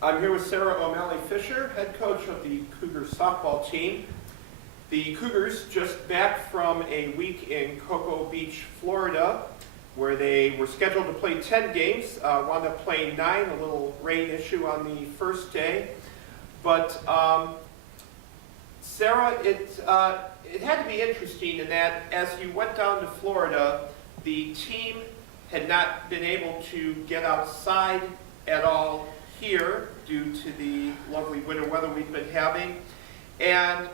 I'm here with Sarah O'Malley Fisher, head coach of the Cougars softball team. The Cougars just back from a week in Cocoa Beach, Florida, where they were scheduled to play 10 games, wound up playing 9, a little rain issue on the first day. But Sarah, it had to be interesting in that as you went down to Florida, the team had not been able to get outside at all here due to the lovely winter weather we've been having, and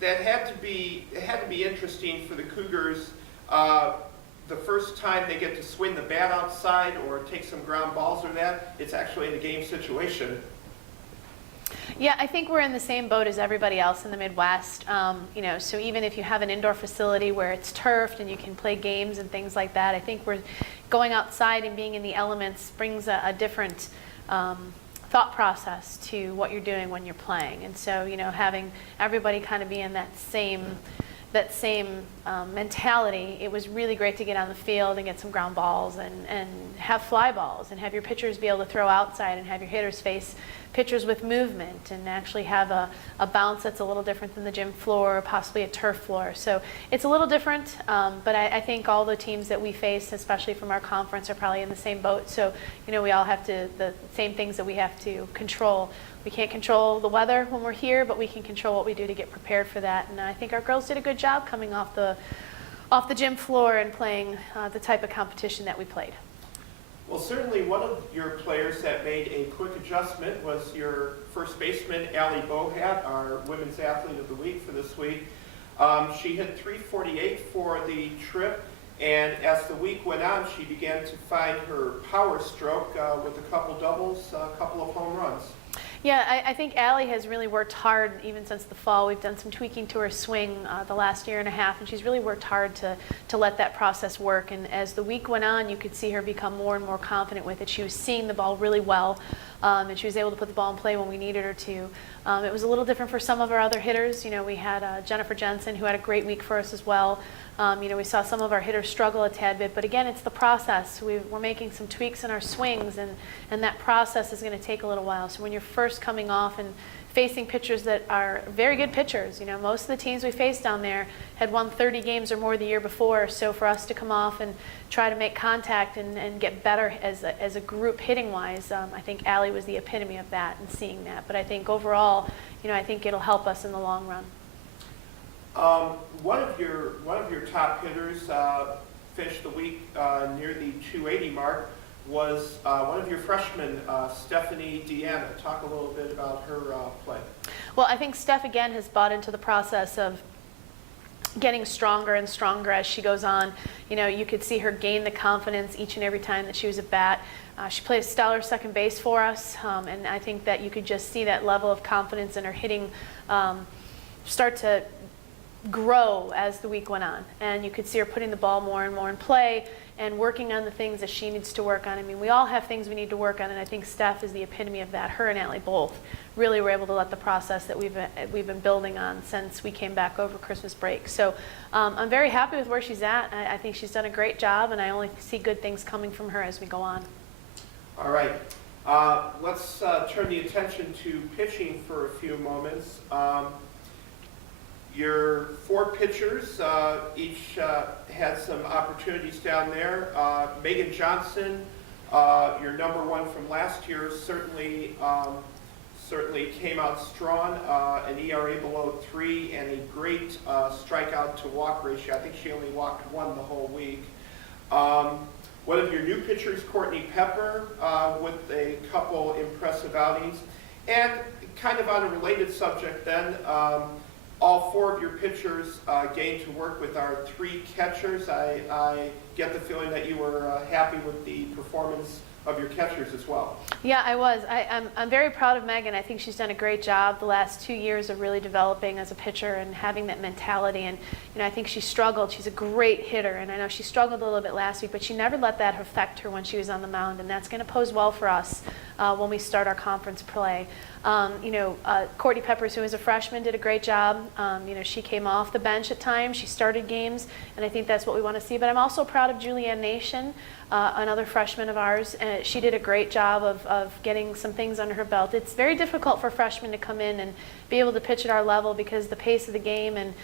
it had to be interesting for the Cougars. The first time they get to swing the bat outside or take some ground balls or that, it's actually in a game situation. Yeah, I think we're in the same boat as everybody else in the Midwest. So even if you have an indoor facility where it's turfed and you can play games and things like that, I think we're going outside and being in the elements brings a different thought process to what you're doing when you're playing. And so, having everybody kind of be in that same mentality, it was really great to get on the field and get some ground balls and have fly balls and have your pitchers be able to throw outside and have your hitters face pitchers with movement and actually have a bounce that's a little different than the gym floor or possibly a turf floor. So it's a little different, but I think all the teams that we face, especially from our conference, are probably in the same boat. So, we all have the same things that we have to control. We can't control the weather when we're here, but we can control what we do to get prepared for that. And I think our girls did a good job coming off the gym floor and playing the type of competition that we played. Well, certainly one of your players that made a quick adjustment was your first baseman, Allie Bohat, our Women's Athlete of the Week for this week. She hit .348 for the trip, and as the week went on, she began to find her power stroke with a couple doubles, a couple of home runs. Yeah, I think Allie has really worked hard even since the fall. We've done some tweaking to her swing the last year and a half, and she's really worked hard to let that process work. And as the week went on, you could see her become more and more confident with it. She was seeing the ball really well, and she was able to put the ball in play when we needed her to. It was a little different for some of our other hitters. We had Jennifer Jensen, who had a great week for us as well. We saw some of our hitters struggle a tad bit, but again, it's the process. We're making some tweaks in our swings, and that process is going to take a little while. So when you're first coming off and facing pitchers that are very good pitchers, most of the teams we faced down there had won 30 games or more the year before. So for us to come off and try to make contact and get better as a group hitting-wise, I think Allie was the epitome of that and seeing that. But I think overall, I think it'll help us in the long run. One of your top hitters finished the week near the 280 mark was one of your freshmen, Stephanie Deanna. Talk a little bit about her play. Well, I think Steph again has bought into the process of getting stronger and stronger as she goes on. You could see her gain the confidence each and every time that she was at bat. She played a stellar second base for us, and I think that you could just see that level of confidence in her hitting start to grow as the week went on, and you could see her putting the ball more and more in play and working on the things that she needs to work on. I mean, we all have things we need to work on, and I think Steph is the epitome of that. Her and Allie both really were able to let the process that we've been building on since we came back over Christmas break. So I'm very happy with where she's at. I think she's done a great job, and I only see good things coming from her as we go on. All right. Let's turn the attention to pitching for a few moments. Your 4 pitchers each had some opportunities down there. Megan Johnson, your number 1 from last year, certainly came out strong. An ERA below 3 and a great strikeout to walk ratio. I think she only walked 1 the whole week. One of your new pitchers, Courtney Pepper, with a couple impressive outings. And kind of on a related subject then, all 4 of your pitchers gained to work with our 3 catchers. I get the feeling that you were happy with the performance of your catchers as well. Yeah, I was. I'm very proud of Megan. I think she's done a great job the last 2 years of really developing as a pitcher and having that mentality. And I think she struggled. She's a great hitter, and I know she struggled a little bit last week, but she never let that affect her when she was on the mound, and that's going to pose well for us when we start our conference play. Courtney Peppers, who is a freshman, did a great job. She came off the bench at times. She started games, and I think that's what we want to see. But I'm also proud of Julianne Nation, another freshman of ours. She did a great job of getting some things under her belt. It's very difficult for freshmen to come in and be able to pitch at our level because the pace of the game and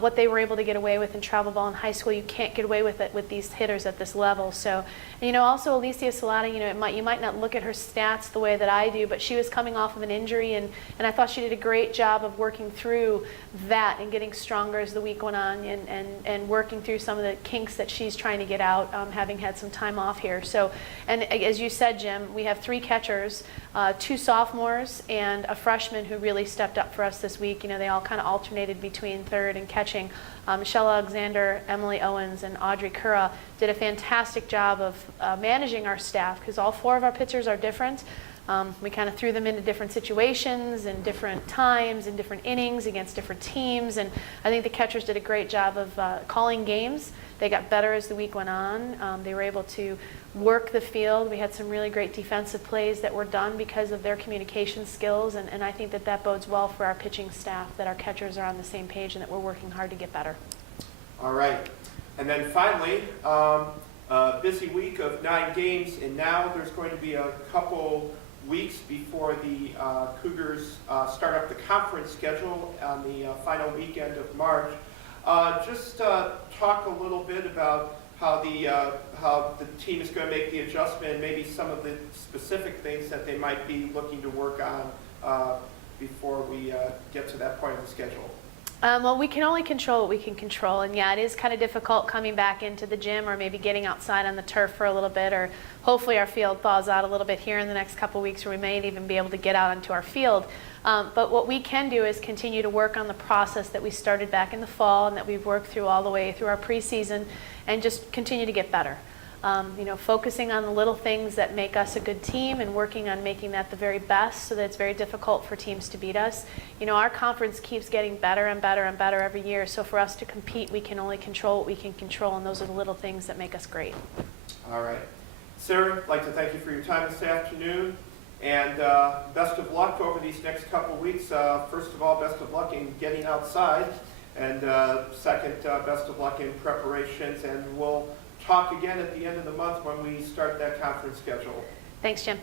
what they were able to get away with in travel ball in high school, you can't get away with it with these hitters at this level. So, also Alicia Salata, you might not look at her stats the way that I do, but she was coming off of an injury, and I thought she did a great job of working through that and getting stronger as the week went on, and working through some of the kinks that she's trying to get out, having had some time off here. So, and as you said, Jim, we have 3 catchers, 2 sophomores, and a freshman who really stepped up for us this week. They all kind of alternated between third and catching. Michelle Alexander, Emily Owens, and Audrey Cura did a fantastic job of managing our staff because all 4 of our pitchers are different. We kind of threw them into different situations and different times and different innings against different teams, and I think the catchers did a great job of calling games. They got better as the week went on. They were able to work the field. We had some really great defensive plays that were done because of their communication skills, and I think that bodes well for our pitching staff, that our catchers are on the same page and that we're working hard to get better. All right. And then finally, busy week of 9 games, and now there's going to be a couple weeks before the Cougars start up the conference schedule on the final weekend of March. Just talk a little bit about how the team is going to make the adjustment and maybe some of the specific things that they might be looking to work on before we get to that point of the schedule. Well, we can only control what we can control, and yeah, it is kind of difficult coming back into the gym or maybe getting outside on the turf for a little bit, or hopefully our field thaws out a little bit here in the next couple weeks where we may even be able to get out onto our field. But what we can do is continue to work on the process that we started back in the fall and that we've worked through all the way through our preseason, and just continue to get better. Focusing on the little things that make us a good team and working on making that the very best so that it's very difficult for teams to beat us. Our conference keeps getting better and better and better every year, so for us to compete, we can only control what we can control, and those are the little things that make us great. All right. Sarah, I'd like to thank you for your time this afternoon, and best of luck over these next couple weeks. First of all, best of luck in getting outside, and second, best of luck in preparations, and we'll talk again at the end of the month when we start that conference schedule. Thanks, Jim.